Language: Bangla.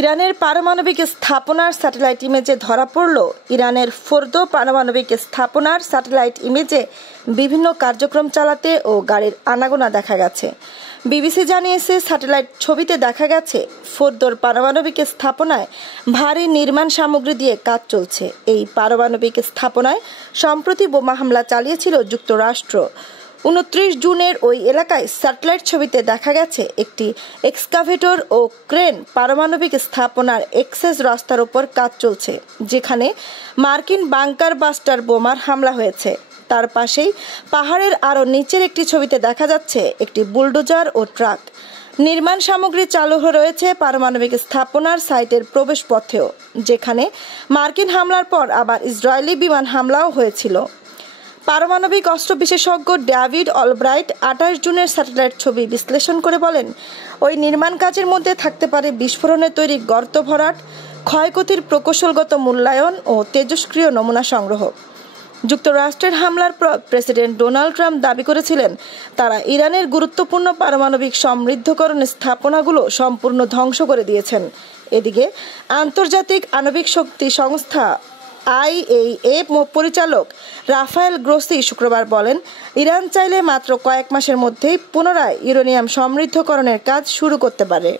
ইরানের পারমাণবিক স্থাপনার স্যাটেলাইট ইমেজে ধরা পড়ল ইরানের ফোর্দো পারমাণবিক স্থাপনার স্যাটেলাইট ইমেজে বিভিন্ন কার্যক্রম চালাতে ও গাড়ির আনাগোনা দেখা গেছে। বিবিসি জানিয়েছে, স্যাটেলাইট ছবিতে দেখা গেছে ফোর্দোর পারমাণবিক স্থাপনায় ভারী নির্মাণ সামগ্রী দিয়ে কাজ চলছে। এই পারমাণবিক স্থাপনায় সম্প্রতি বোমা হামলা চালিয়েছিল যুক্তরাষ্ট্র। 29 জুনের ওই এলাকায় স্যাটেলাইট ছবিতে দেখা গেছে একটি এক্সকাভেটর ও ক্রেন পারমাণবিক স্থাপনার এক্সেস রাস্তার উপর কাজ চলছে, যেখানে মার্কিন বাংকার বাস্টার বোমার হামলা হয়েছে। তার পাশেই পাহাড়ের আরও নিচের একটি ছবিতে দেখা যাচ্ছে একটি বুলডোজার ও ট্রাক। নির্মাণ সামগ্রী চালু রয়েছে পারমাণবিক স্থাপনার সাইটের প্রবেশ পথেও, যেখানে মার্কিন হামলার পর আবার ইসরায়েলি বিমান হামলাও হয়েছিল। পারমাণবিক অস্ত্র বিশেষজ্ঞ ডেভিড অলব্রাইট 28 জুনের স্যাটেলাইট ছবি বিশ্লেষণ করে বলেন, ওই নির্মাণ কাজের মধ্যে থাকতে পারে বিস্ফোরণে তৈরি গর্ত ভরাট, ক্ষয়ক্ষতির প্রকৌশলগত মূল্যায়ন ও তেজস্ক্রিয় নমুনা সংগ্রহ। যুক্তরাষ্ট্রের হামলার পর প্রেসিডেন্ট ডোনাল্ড ট্রাম্প দাবি করেছিলেন তারা ইরানের গুরুত্বপূর্ণ পারমাণবিক সমৃদ্ধকরণ স্থাপনাগুলো সম্পূর্ণ ধ্বংস করে দিয়েছেন। এদিকে আন্তর্জাতিক আণবিক শক্তি সংস্থা IAEA পরিচালক রাফায়েল গ্রোসি শুক্রবার বলেন, ইরান চাইলে মাত্র কয়েক মাসের মধ্যেই পুনরায় ইউরেনিয়াম সমৃদ্ধকরণের কাজ শুরু করতে পারে।